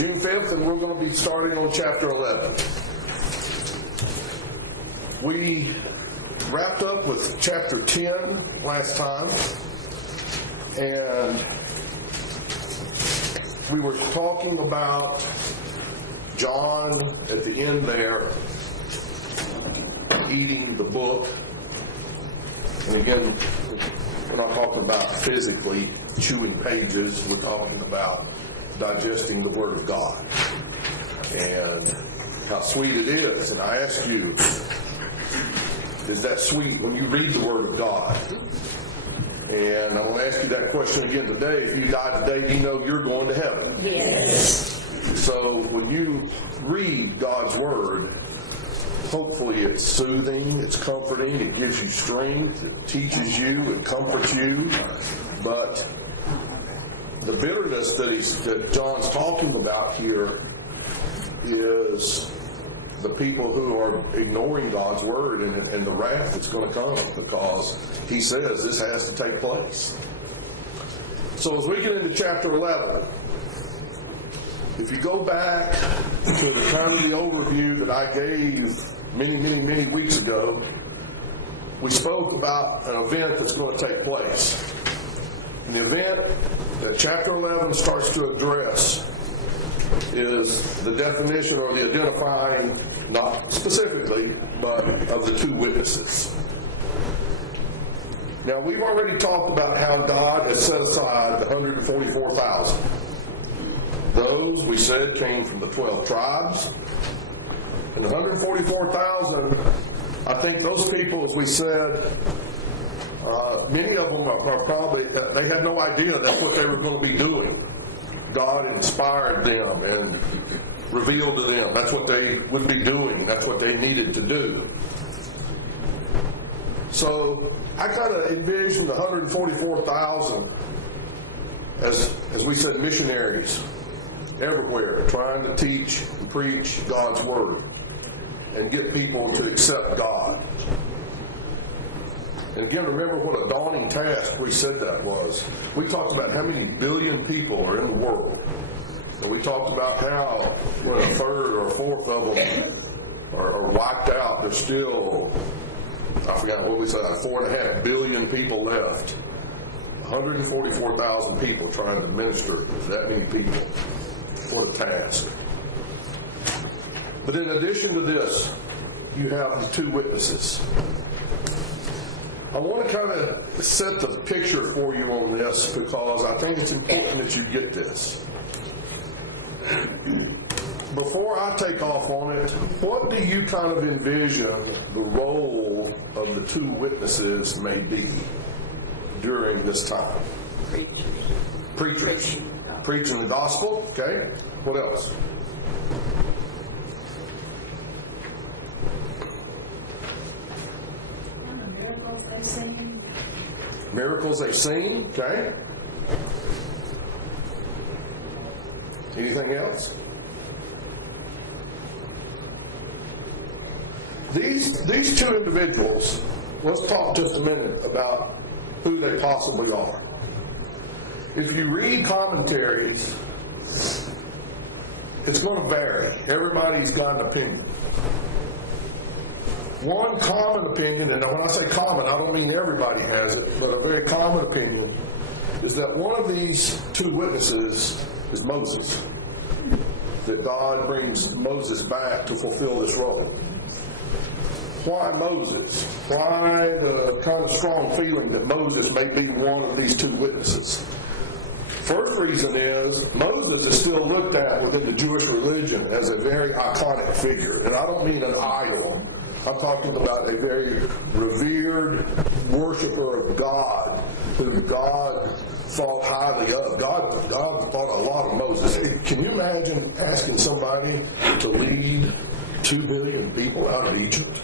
June 5th, and we're going to be starting on chapter 11. We wrapped up with chapter 10 last time, and we were talking about John at the end there eating the book. And again, we're not talking about physically chewing pages. We're talking about digesting the Word of God and how sweet it is. And I ask you, is that sweet when you read the Word of God? And I want to ask you that question again today. If you die today, do you know you're going to heaven? Yes. So when you read God's Word, hopefully it's soothing, it's comforting, it gives you strength, it teaches you, it comforts you. But the bitterness that John's talking about here is the people who are ignoring God's Word and the wrath that's going to come, because he says this has to take place. So as we get into chapter 11, if you go back to the kind of the overview that I gave many weeks ago, we spoke about an event that's going to take place. And the event that chapter 11 starts to address is the definition or the identifying, not specifically, but of the two witnesses. Now, we've already talked about how God has set aside the 144,000. Those, we said, came from the 12 tribes. And the 144,000, I think those people, as we said, many of them are probably, they had no idea that's what they were going to be doing. God inspired them and revealed to them that's what they would be doing. That's what they needed to do. So I kind of envisioned the 144,000 as we said, missionaries everywhere, trying to teach and preach God's Word and get people to accept God. And again, remember what a daunting task we said that was. We talked about how many billion people are in the world. And we talked about how when a third or a fourth of them are wiped out, there's still, I forgot what we said, 4.5 billion people left. 144,000 people trying to minister to that many people. What a task. But in addition to this, you have the two witnesses. I want to kind of set the picture for you on this because I think it's important that you get this. Before I take off on it, what do you kind of envision the role of the two witnesses may be during this time? Preachers. Preaching the gospel, okay? What else? Miracles they've seen, okay? Anything else? These two individuals, let's talk just a minute about who they possibly are. If you read commentaries, it's going to vary. Everybody's got an opinion. One common opinion, and when I say common, I don't mean everybody has it, but a very common opinion, is that one of these two witnesses is Moses. That God brings Moses back to fulfill this role. Why Moses? Why the kind of strong feeling that Moses may be one of these two witnesses? First reason is Moses is still looked at within the Jewish religion as a very iconic figure. And I don't mean an idol. I'm talking about a very revered worshiper of God, who God thought highly of. God thought a lot of Moses. Can you imagine asking somebody to lead 2 billion people out of Egypt?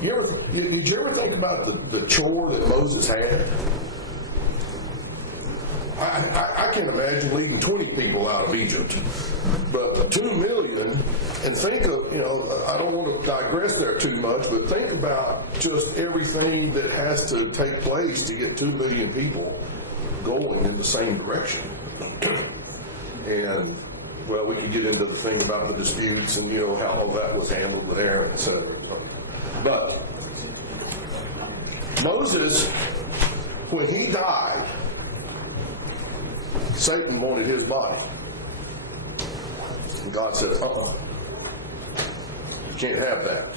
Did you ever think about the chore that Moses had? I can't imagine leading 20 people out of Egypt, but 2 million, and think of, I don't want to digress there too much, but think about just everything that has to take place to get 2 million people going in the same direction. And, well, we could get into the thing about the disputes and, how all that was handled with Aaron, etc. But Moses, when he died, Satan wanted his body. And God said, you can't have that.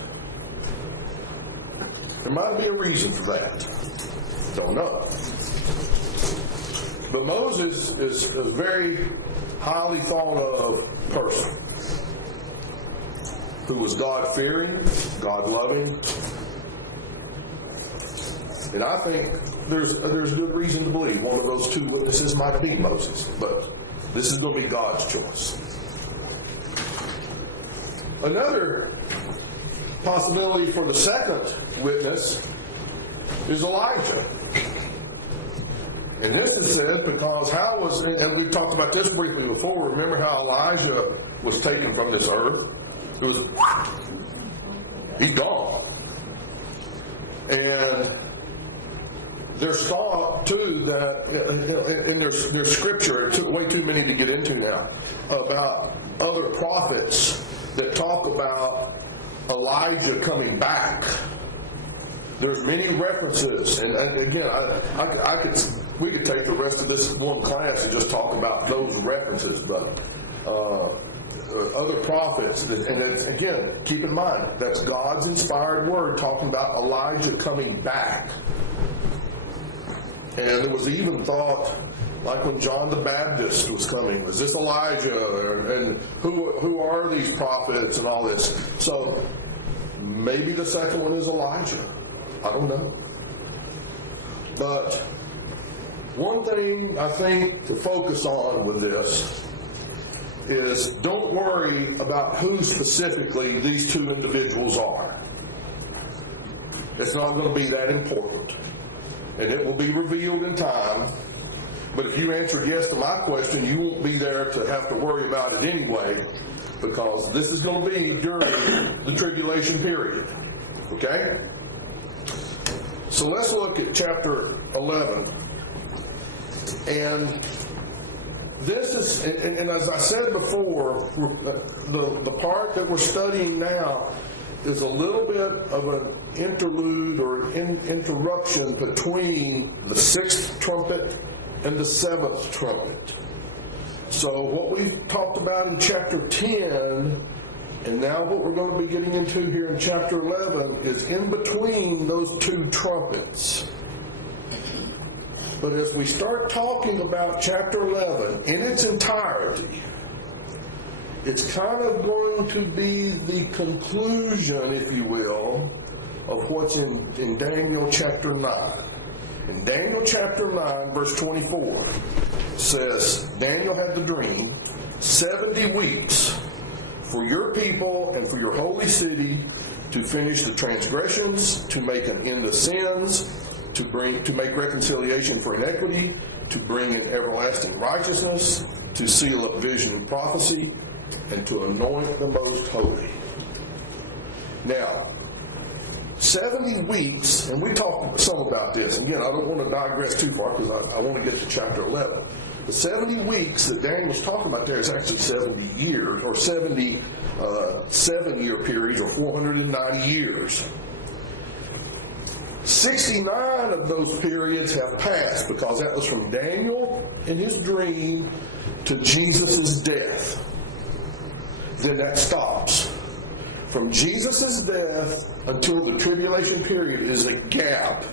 There might be a reason for that. Don't know. But Moses is a very highly thought of person who was God-fearing, God-loving. And I think there's good reason to believe one of those two witnesses might be Moses. But this is going to be God's choice. Another possibility for the second witness is Elijah. And this is said because and we talked about this briefly before, remember how Elijah was taken from this earth? He's gone. And there's thought, too, that, and there's scripture, it took way too many to get into now, about other prophets that talk about Elijah coming back. There's many references, and again, we could take the rest of this one class and just talk about those references, but other prophets, and again, keep in mind, that's God's inspired word talking about Elijah coming back. And there was even thought, like when John the Baptist was coming, was this Elijah? And who are these prophets and all this? So maybe the second one is Elijah. I don't know. But one thing I think to focus on with this is don't worry about who specifically these two individuals are. It's not going to be that important. And it will be revealed in time. But if you answered yes to my question, you won't be there to have to worry about it anyway, because this is going to be during the tribulation period. Okay? So let's look at chapter 11. And this is, and as I said before, the part that we're studying now is a little bit of an interlude or interruption between the sixth trumpet and the seventh trumpet. So what we've talked about in chapter 10, and now what we're going to be getting into here in chapter 11, is in between those two trumpets. But as we start talking about chapter 11 in its entirety, it's kind of going to be the conclusion, if you will, of what's in Daniel chapter 9. In Daniel chapter 9, verse 24, says, Daniel had the dream, 70 weeks for your people and for your holy city to finish the transgressions, to make an end of sins, to make reconciliation for iniquity, to bring in everlasting righteousness, to seal up vision and prophecy, and to anoint the most holy. Now, 70 weeks, and we talked some about this. Again, I don't want to digress too far because I want to get to chapter 11. The 70 weeks that Daniel was talking about there is actually 70 years, or 70 7-year periods, or 490 years. 69 of those periods have passed because that was from Daniel in his dream to Jesus' death. Then that stops. From Jesus' death until the tribulation period is a gap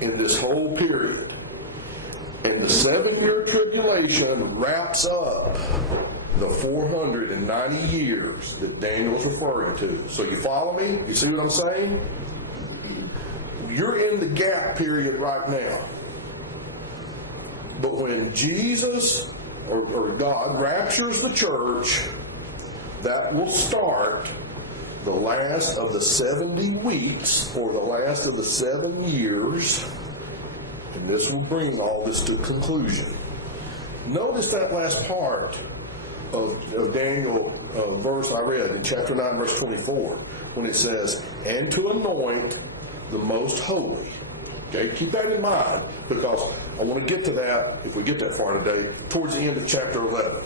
in this whole period. And the 7-year tribulation wraps up the 490 years that Daniel's referring to. So you follow me? You see what I'm saying? You're in the gap period right now. But when Jesus or God raptures the church, that will start the last of the 70 weeks, or the last of the 7 years, and this will bring all this to conclusion. Notice that last part of Daniel verse I read in chapter 9, verse 24, when it says, and to anoint the most holy. Okay, keep that in mind, because I want to get to that, if we get that far today, towards the end of chapter 11.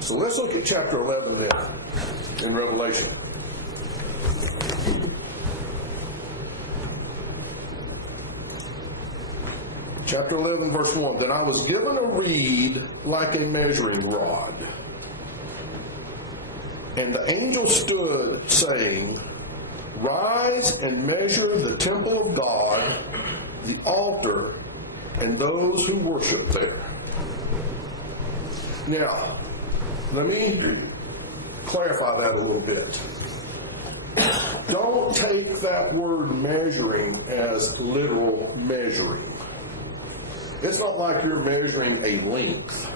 So let's look at chapter 11 then, in Revelation. Chapter 11, verse 1. Then I was given a reed like a measuring rod. And the angel stood, saying, Rise and measure the temple of God, the altar, and those who worship there. Now, let me clarify that a little bit. Don't take that word measuring as literal measuring. It's not like you're measuring a length.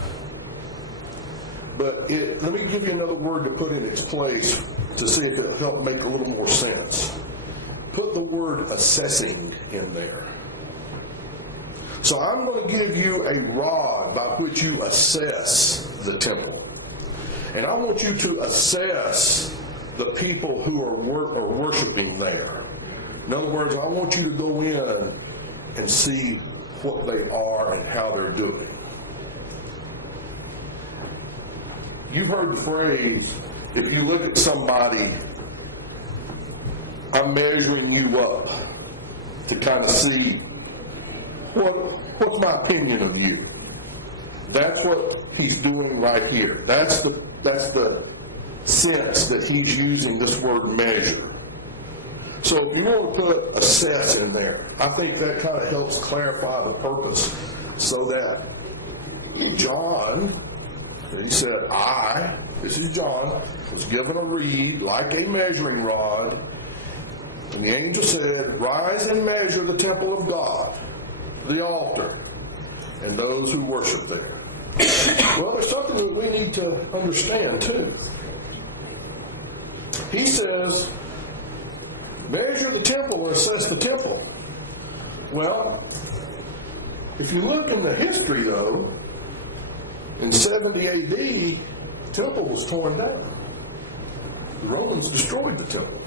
But let me give you another word to put in its place to see if it'll help make a little more sense. Put the word assessing in there. So I'm going to give you a rod by which you assess the temple. And I want you to assess the people who are worshiping there. In other words, I want you to go in and see what they are and how they're doing. You've heard the phrase, if you look at somebody, I'm measuring you up to kind of see what's my opinion of you. That's what he's doing right here. That's the sense that he's using this word measure. So if you want to put assess in there, I think that kind of helps clarify the purpose, so that John, he said, this is John, was given a reed like a measuring rod, and the angel said, Rise and measure the temple of God, the altar, and those who worship there. Well, there's something that we need to understand too. He says, measure the temple and assess the temple. Well, if you look in the history though, in 70 AD, the temple was torn down. The Romans destroyed the temple.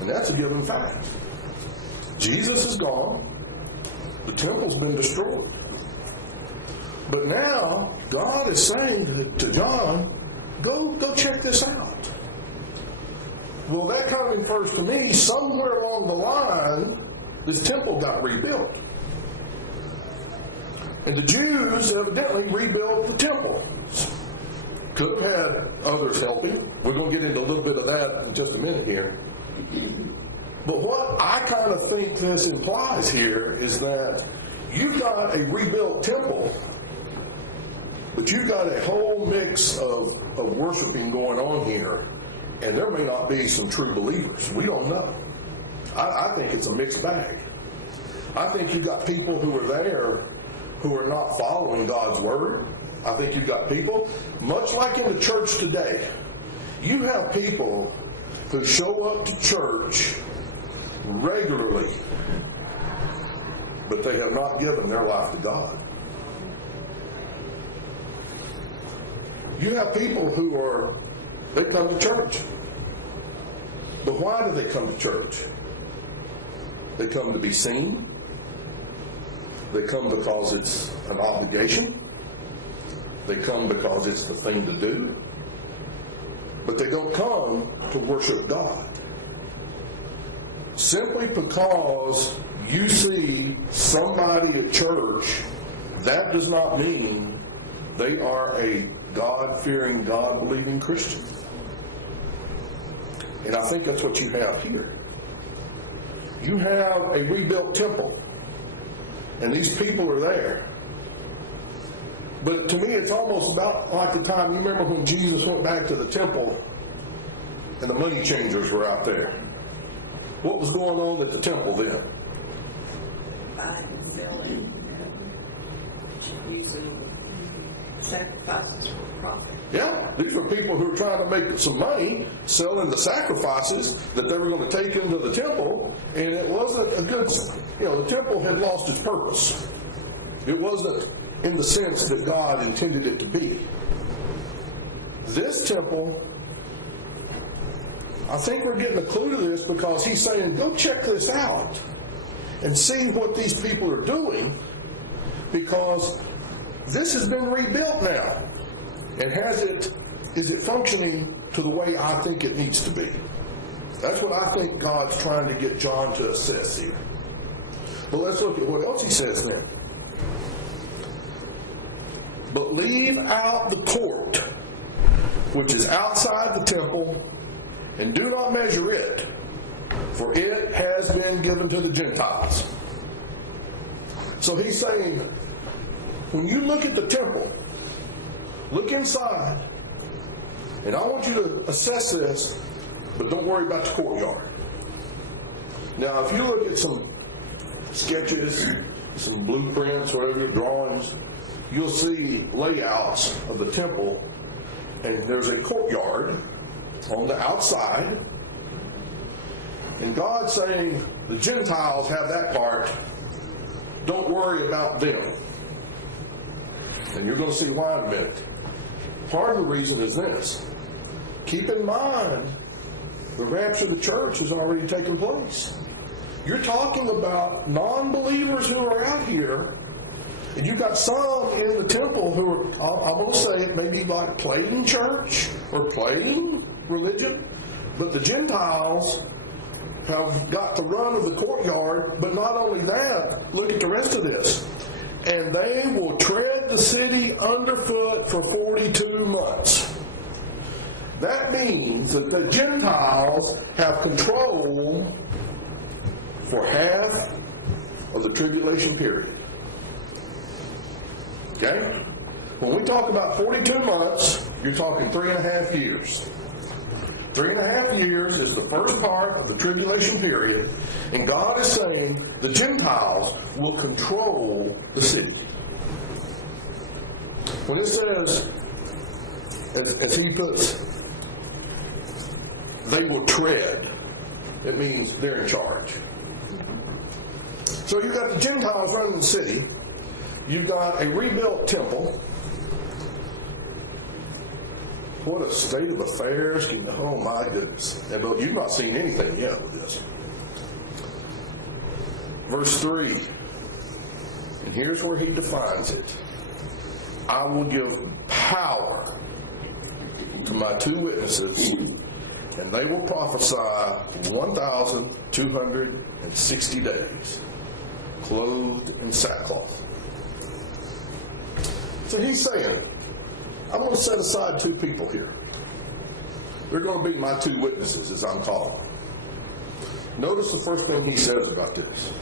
And that's a given fact. Jesus is gone. The temple's been destroyed. But now, God is saying to John, go check this out. Well, that kind of infers to me, somewhere along the line, this temple got rebuilt. And the Jews evidently rebuilt the temple. Could have had others helping. We're going to get into a little bit of that in just a minute here. But what I kind of think this implies here is that you've got a rebuilt temple, but you've got a whole mix of worshiping going on here, and there may not be some true believers. We don't know. I think it's a mixed bag. I think you've got people who are there who are not following God's word. I think you've got people, much like in the church today, you have people who show up to church regularly, but they have not given their life to God. You have people who they come to church. But why do they come to church? They come to be seen. They come because it's an obligation. They come because it's the thing to do. But they don't come to worship God. Simply because you see somebody at church, that does not mean they are a God-fearing, God-believing Christian. And I think that's what you have here. You have a rebuilt temple, and these people are there. But to me, it's almost about like the time, you remember when Jesus went back to the temple and the money changers were out there. What was going on at the temple then? Buying and selling, using sacrifices for profit. Yeah, these were people who were trying to make some money selling the sacrifices that they were going to take into the temple, and it wasn't a good, the temple had lost its purpose. It wasn't in the sense that God intended it to be. This temple I think we're getting a clue to this because he's saying, go check this out and see what these people are doing, because this has been rebuilt now. And is it functioning to the way I think it needs to be? That's what I think God's trying to get John to assess here. But let's look at what else he says there. But leave out the court, which is outside the temple, and do not measure it, for it has been given to the Gentiles. So he's saying, when you look at the temple, look inside, and I want you to assess this, but don't worry about the courtyard. Now, if you look at some sketches, some blueprints, whatever, drawings, you'll see layouts of the temple, and there's a courtyard on the outside, and God's saying, the Gentiles have that part, don't worry about them. And you're going to see why in a minute. Part of the reason is this. Keep in mind, the rapture of the church has already taken place. You're talking about non-believers who are out here, and you've got some in the temple who are, I'm going to say it, maybe like playing church or playing religion, but the Gentiles have got the run of the courtyard. But not only that, look at the rest of this. And they will tread the city underfoot for 42 months. That means that the Gentiles have control for half of the tribulation period. Okay? When we talk about 42 months, you're talking 3.5 years. 3.5 years is the first part of the tribulation period, and God is saying the Gentiles will control the city. When it says, as he puts, they will tread, it means they're in charge. So you've got the Gentiles running the city, you've got a rebuilt temple. What a state of affairs. Oh my goodness. And but you've not seen anything yet with this. Verse 3. And here's where he defines it. I will give power to my 2 witnesses, and they will prophesy 1,260 days, clothed in sackcloth. So he's saying, I'm going to set aside 2 people here. They're going to be my 2 witnesses, as I'm calling them. Notice the first thing he says about this.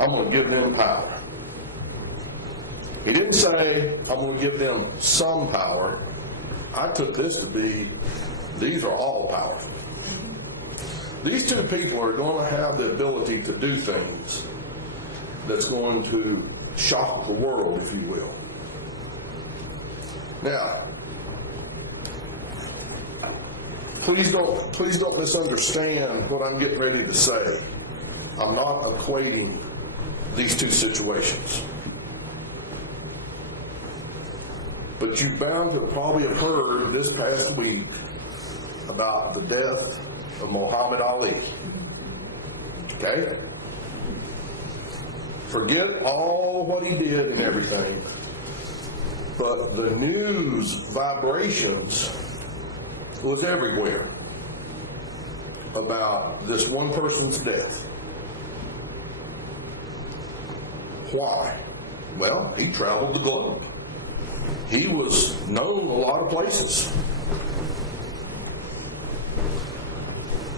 I'm going to give them power. He didn't say, I'm going to give them some power. I took this to be, these are all powerful. These 2 people are going to have the ability to do things that's going to shock the world, if you will. Now, please don't misunderstand what I'm getting ready to say. I'm not equating these 2 situations. But you're bound to probably have heard this past week about the death of Muhammad Ali. Okay? Forget all what he did and everything. But the news vibrations was everywhere about this one person's death. Why? Well, he traveled the globe. He was known a lot of places.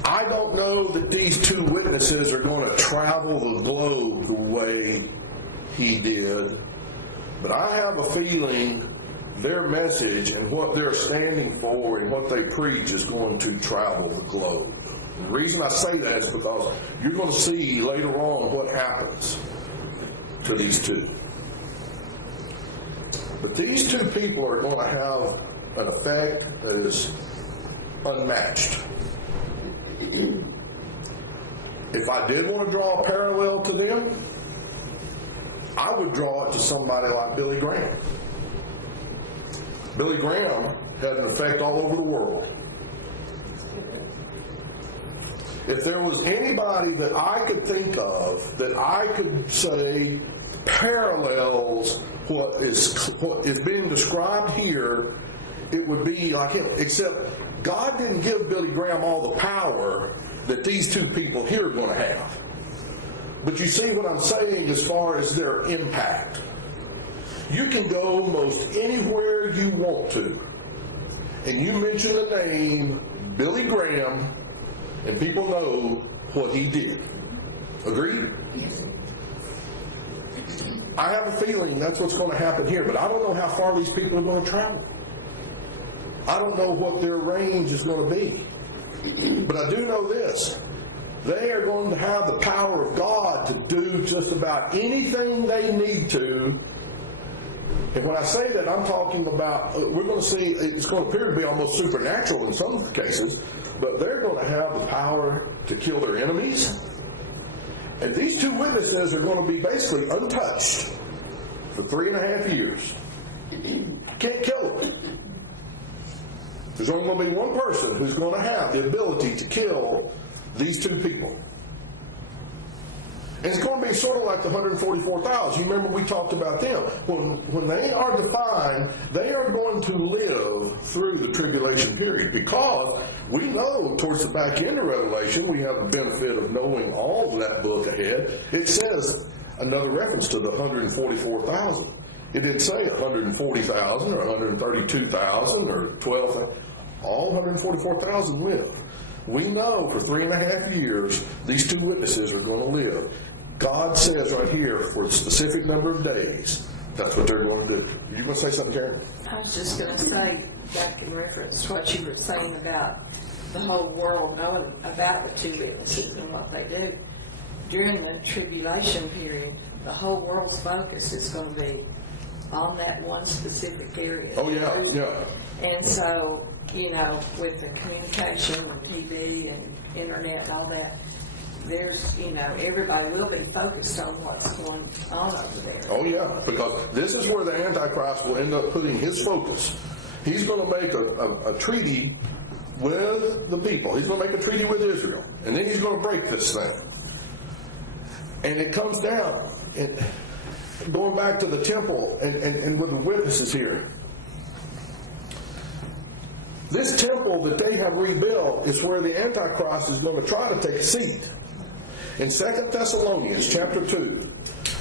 I don't know that these 2 witnesses are going to travel the globe the way he did. But I have a feeling their message and what they're standing for and what they preach is going to travel the globe. And the reason I say that is because you're going to see later on what happens to these 2. But these 2 people are going to have an effect that is unmatched. If I did want to draw a parallel to them, I would draw it to somebody like Billy Graham. Billy Graham had an effect all over the world. if there was anybody that I could think of that I could say parallels what is being described here, it would be like him. Except God didn't give Billy Graham all the power that these two people here are going to have. But you see what I'm saying as far as their impact. You can go most anywhere you want to, and you mention the name Billy Graham, and people know what he did. Agreed? I have a feeling that's what's going to happen here, but I don't know how far these people are going to travel. I don't know what their range is going to be. But I do know this. They are going to have the power of God to do just about anything they need to. And when I say that, I'm talking about, we're going to see, it's going to appear to be almost supernatural in some cases, but they're going to have the power to kill their enemies. And these two witnesses are going to be basically untouched for 3.5 years. Can't kill them. There's only going to be one person who's going to have the ability to kill these two people. And it's going to be sort of like the 144,000. You remember we talked about them. When they are defined, they are going to live through the tribulation period, because we know towards the back end of Revelation, we have the benefit of knowing all of that book ahead. It says another reference to the 144,000. It didn't say 140,000 or 132,000 or 12,000. All 144,000 live. We know for 3.5 years these two witnesses are going to live. God says right here, for a specific number of days, that's what they're going to do. You want to say something, Karen? I was just going to say, back in reference to what you were saying about the whole world knowing about the two witnesses and what they do. During the tribulation period, the whole world's focus is going to be on that one specific area. Oh, yeah, yeah. And so, you know, with the communication and TV and internet and all that, there's, you know, everybody will be focused on what's going on over there. Oh, yeah, because this is where the Antichrist will end up putting his focus. He's going to make a treaty with the people. He's going to make a treaty with Israel. And then he's going to break this thing. And it comes down. Going back to the temple and with the witnesses here. This temple that they have rebuilt is where the Antichrist is going to try to take a seat. In 2 Thessalonians chapter 2,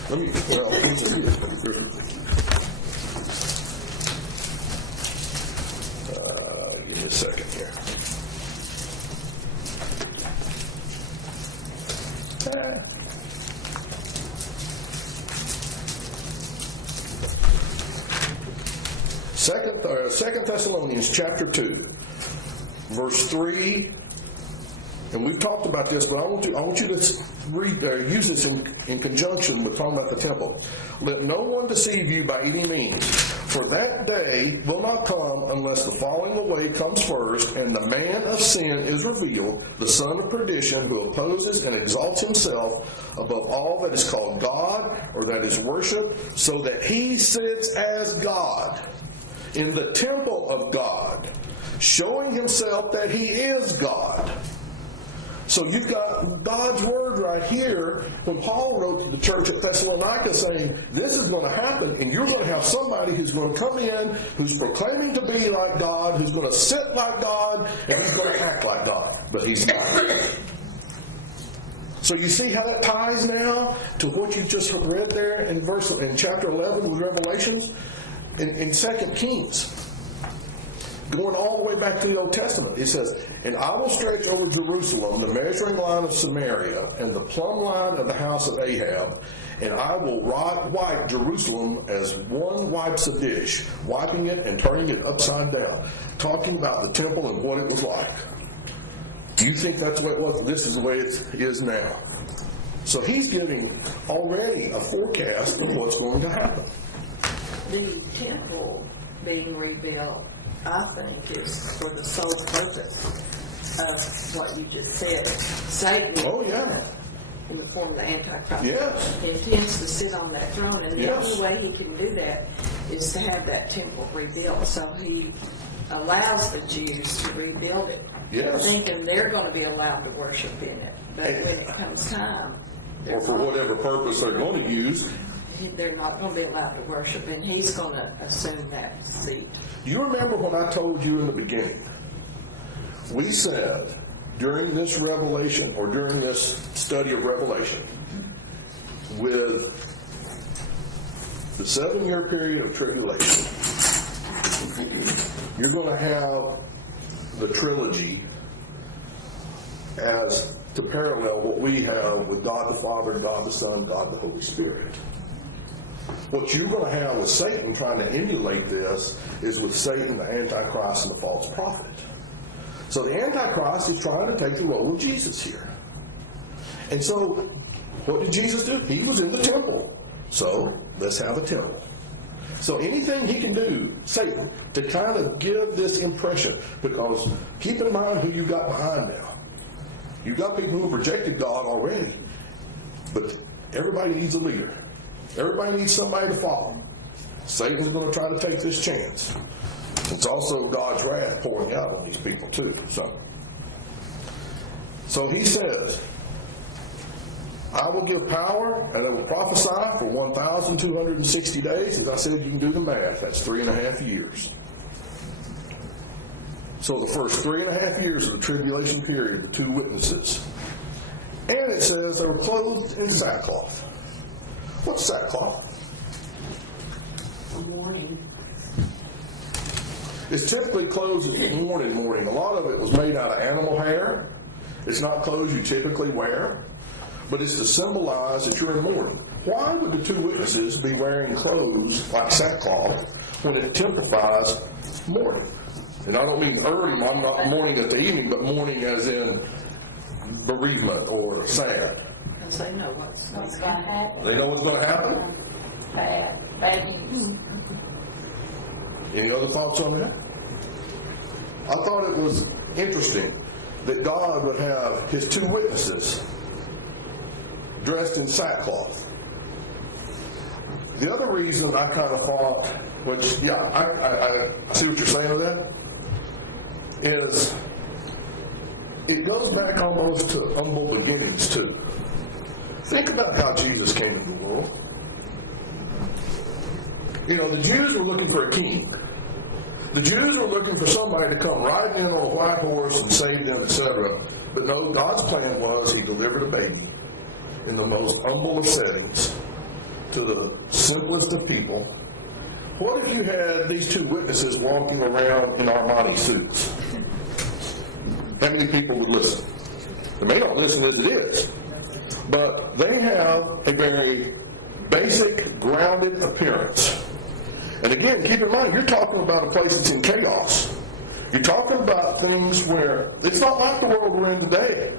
give me a second here. Second Thessalonians chapter 2, verse 3, and we've talked about this, but I want you to read use this in conjunction with talking about the temple. Let no one deceive you by any means, for that day will not come unless the falling away comes first, and the man of sin is revealed, the son of perdition, who opposes and exalts himself above all that is called God or that is worshipped, so that he sits as God in the temple of God, showing himself that he is God. So you've got God's word right here when Paul wrote to the church at Thessalonica saying, this is going to happen, and you're going to have somebody who's going to come in, who's proclaiming to be like God, who's going to sit like God, and he's going to act like God. But he's not. So you see how that ties now to what you just read there in chapter 11 with Revelations? In 2 Kings. Going all the way back to the Old Testament, it says, and I will stretch over Jerusalem the measuring line of Samaria and the plumb line of the house of Ahab, and I will wipe Jerusalem as one wipes a dish, wiping it and turning it upside down, talking about the temple and what it was like. Do you think that's what it was? This is the way it is now. So he's giving already a forecast of what's going to happen. The temple being rebuilt, I think, is for the sole purpose of what you just said. Satan, in the form of the Antichrist, intends to sit on that throne, and the only way he can do that is to have that temple rebuilt. So he allows the Jews to rebuild it Yes. thinking they're going to be allowed to worship in it. But when it comes time, Or for whatever purpose they're going to use. they're not going to be allowed to worship, and he's going to assume that seat. You remember when I told you in the beginning, we said during this revelation, or during this study of Revelation, with the 7-year period of tribulation, you're going to have the trilogy as to parallel what we have with God the Father, God the Son, God the Holy Spirit. What you're going to have with Satan trying to emulate this is with Satan, the Antichrist, and the false prophet. So the Antichrist is trying to take the role of Jesus here. And so, what did Jesus do? He was in the temple. So, let's have a temple. So anything he can do, Satan, to kind of give this impression, because keep in mind who you got behind now. You've got people who have rejected God already, but everybody needs a leader. Everybody needs somebody to follow. Satan's going to try to take this chance. It's also God's wrath pouring out on these people too. So he says, I will give power, and I will prophesy for 1,260 days. As I said, you can do the math. That's 3.5 years. So the first 3.5 years of the tribulation period, the 2 witnesses. And it says they were clothed in sackcloth. What's sackcloth? Mourning. It's typically clothes that you worn in mourning. A lot of it was made out of animal hair. It's not clothes you typically wear, but it's to symbolize that you're in mourning. Why would the 2 witnesses be wearing clothes like sackcloth when it typifies mourning? And I don't mean early, I'm not mourning at the evening, but mourning as in bereavement or sad. Because they know what's going to Gonna happen. They know what's going to happen? Bad news. Any other thoughts on that? I thought it was interesting that God would have his 2 witnesses dressed in sackcloth. The other reason I kind of thought, which, yeah, I see what you're saying with that, is it goes back almost to humble beginnings too. Think about how Jesus came into the world. You know, the Jews were looking for a king. The Jews were looking for somebody to come ride in on a white horse and save them, etc. But no, God's plan was he delivered a baby in the most humble of settings to the simplest of people. What if you had these 2 witnesses walking around in Armani suits? How many people would listen? They may not listen as it is, but they have a very basic, grounded appearance. And again, keep in mind, you're talking about a place that's in chaos. You're talking about things where it's not like the world we're in today.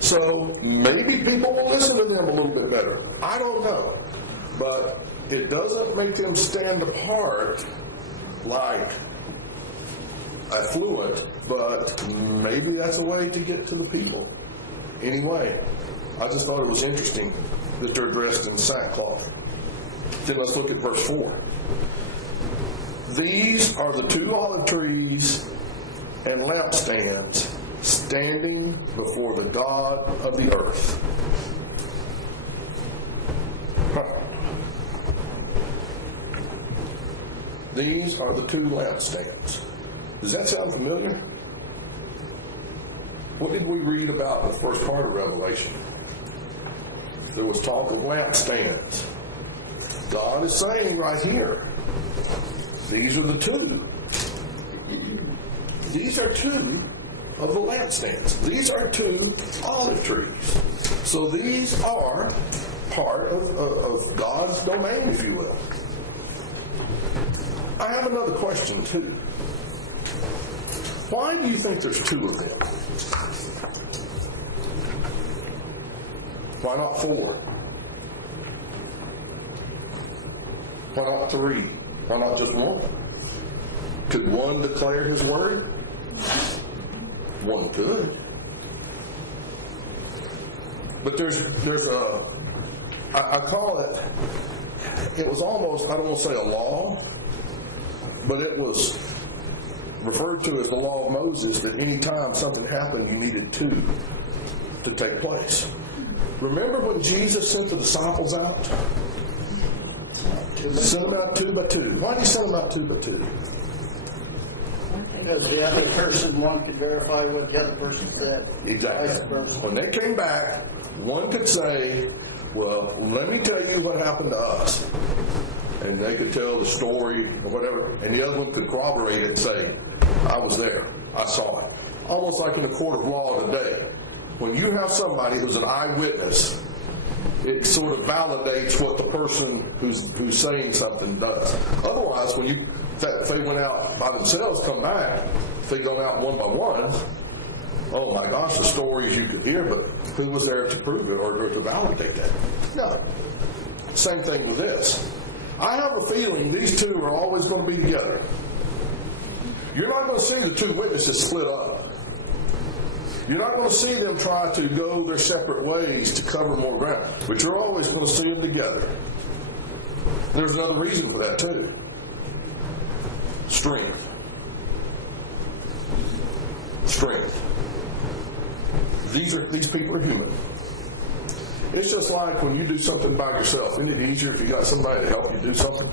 So maybe people will listen to them a little bit better. I don't know. But it doesn't make them stand apart like affluent, but maybe that's a way to get to the people. Anyway, I just thought it was interesting that they're dressed in sackcloth. Then let's look at verse 4. These are the 2 olive trees and lampstands standing before the God of the earth. These are the 2 lampstands. Does that sound familiar? What did we read about in the first part of Revelation? There was talk of lampstands. God is saying right here, these are the 2. These are 2 of the lampstands. These are 2 olive trees. So these are part of God's domain, if you will. I have another question too. Why do you think there's 2 of them? Why not 4? Why not 3? Why not just 1? Could 1 declare his word? 1 could. But there's a, I call it was almost, I don't want to say a law, but it was referred to as the law of Moses, that any time something happened, you needed two to take place. Remember when Jesus sent the disciples out? Sent them out 2 by 2. Why did he send them out 2 by 2? Because the other person wanted to verify what the other person said. Exactly. When they came back, one could say, well, let me tell you what happened to us. And they could tell the story or whatever, and the other one could corroborate it and say, I was there, I saw it. Almost like in a court of law today. When you have somebody who's an eyewitness, it sort of validates what the person who's saying something does. Otherwise, if they went out by themselves, come back, if they go out one by one, oh my gosh, the stories you could hear, but who was there to prove it or to validate that? No. Same thing with this. I have a feeling these two are always going to be together. You're not going to see the two witnesses split up. You're not going to see them try to go their separate ways to cover more ground, but you're always going to see them together. There's another reason for that too. Strength. Strength. These people are human. It's just like when you do something by yourself. Isn't it easier if you got somebody to help you do something?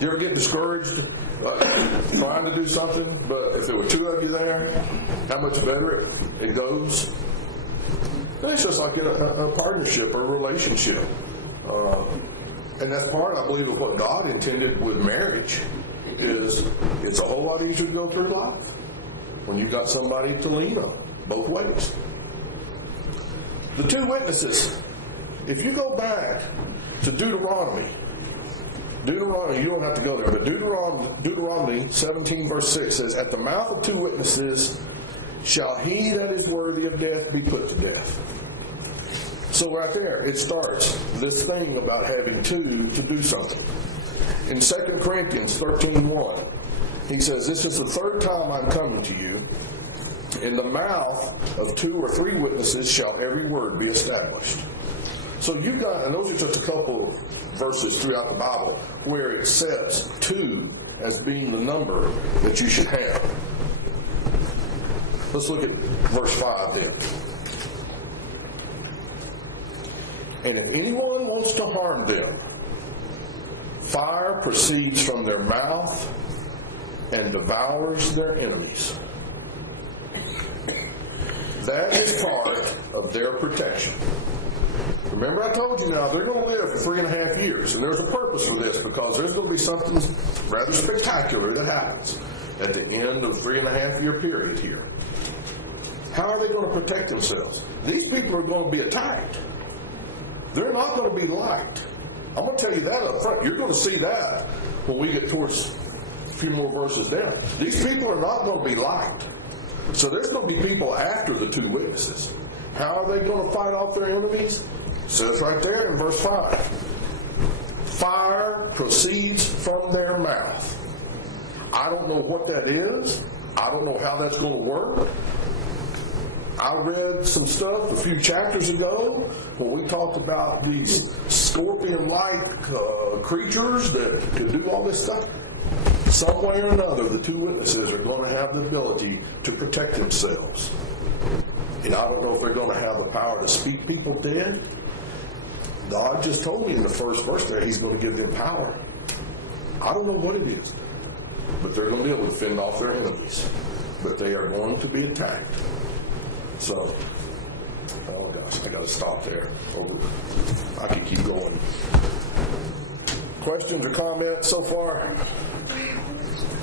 You ever get discouraged trying to do something, but if there were two of you there, how much better it goes? It's just like in a partnership or a relationship. And that's part, I believe, of what God intended with marriage, is it's a whole lot easier to go through life when you've got somebody to lean on, both ways. The two witnesses, if you go back to Deuteronomy, you don't have to go there, but Deuteronomy 17 verse 6 says, at the mouth of two witnesses shall he that is worthy of death be put to death. So right there, it starts this thing about having two to do something. In 2 Corinthians 13:1, he says, this is the third time I'm coming to you. In the mouth of 2 or 3 witnesses shall every word be established. So you've got, and those are just a couple of verses throughout the Bible where it says 2 as being the number that you should have. Let's look at verse 5 then. And if anyone wants to harm them, fire proceeds from their mouth and devours their enemies. That is part of their protection. Remember I told you now, they're going to live for 3.5 years, and there's a purpose for this, because there's going to be something rather spectacular that happens at the end of the 3.5 year period here. How are they going to protect themselves? These people are going to be attacked. They're not going to be liked. I'm going to tell you that up front. You're going to see that when we get towards a few more verses down. These people are not going to be liked. So there's going to be people after the two witnesses. How are they going to fight off their enemies? It says right there in verse 5. Fire proceeds from their mouth. I don't know what that is. I don't know how that's going to work. I read some stuff a few chapters ago when we talked about these scorpion-like creatures that could do all this stuff. Some way or another, the two witnesses are going to have the ability to protect themselves. And I don't know if they're going to have the power to speak people dead. God just told me in the first verse there He's going to give them power. I don't know what it is, but they're going to be able to fend off their enemies. But they are going to be attacked. So, oh gosh, I got to stop there. I could keep going. Questions or comments so far?